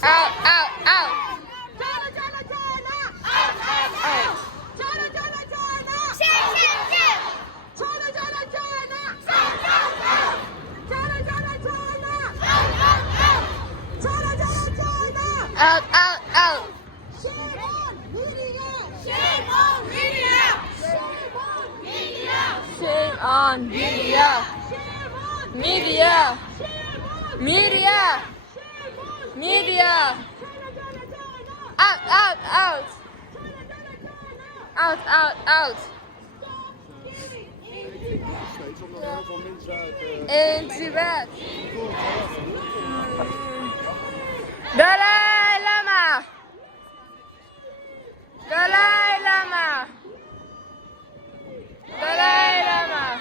Out, out, out. Out, out, out. Shame on media! Shame on media. Shame on media. Media. Media. Media. Out, out, out. Out, out, out. Steeds omdat er heel veel mensen uit... In Tibet. Dalai Lama. Dalai Lama. Dalai Lama.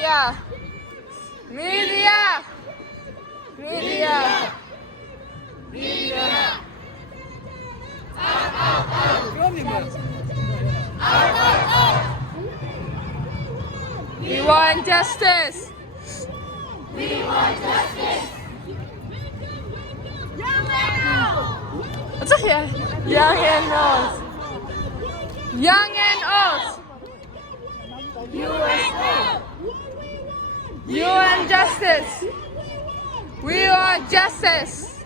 Yeah. Media. Media. Media. We want justice. We want justice. Wat zeg je? Young and old. Young and old. USA. You want justice. We want justice.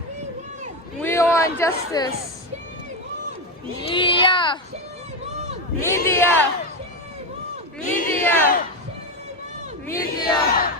We want justice. Media. Media. Media. Media.